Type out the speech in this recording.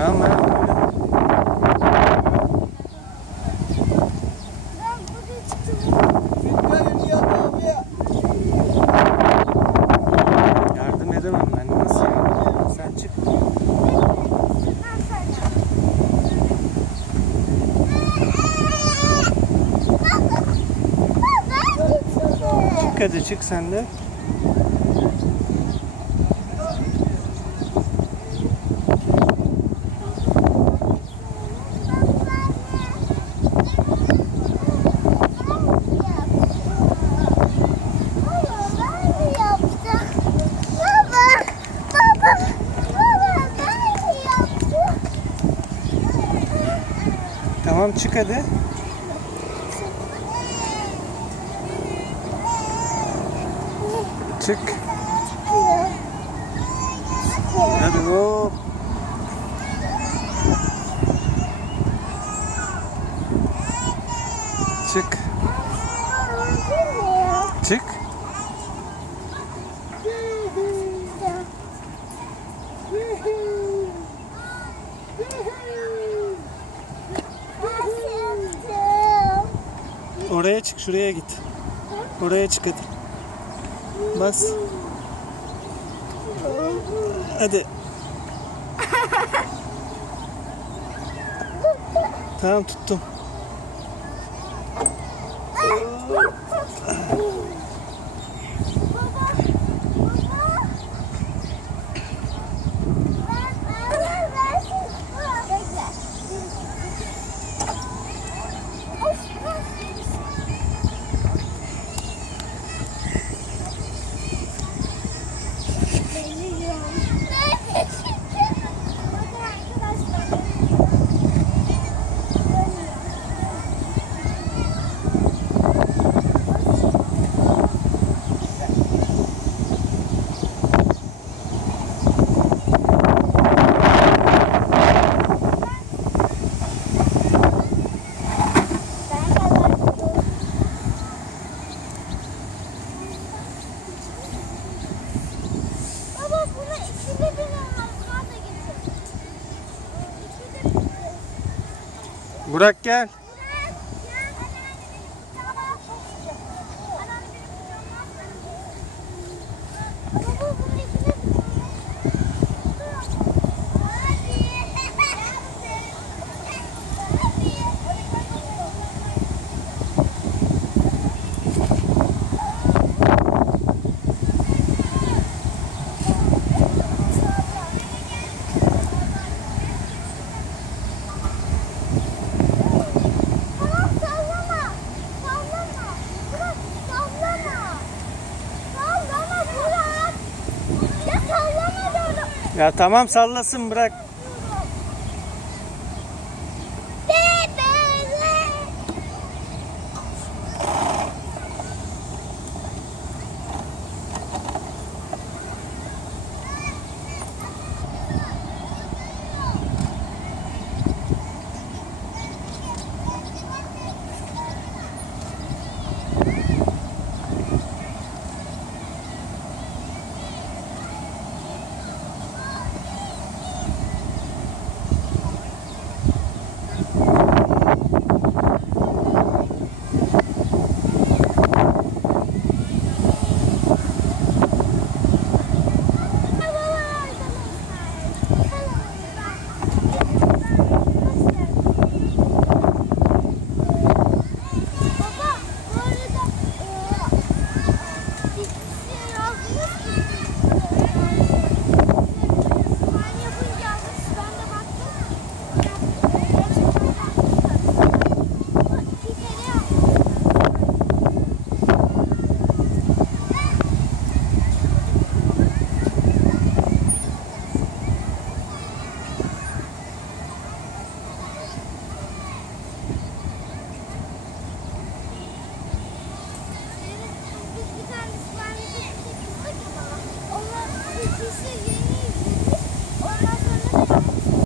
Tamam çıktım. Yardım edemem ben. Nasıl ya? Sen çık. Çık hadi çık sen de. Tamam çık hadi. Çık. Hadi hop. Çık. Çık. Oraya çık, şuraya git. Oraya çık hadi. Bas. Hadi. Tamam tuttum. Burak gel. Ya tamam sallasın bırak. see you.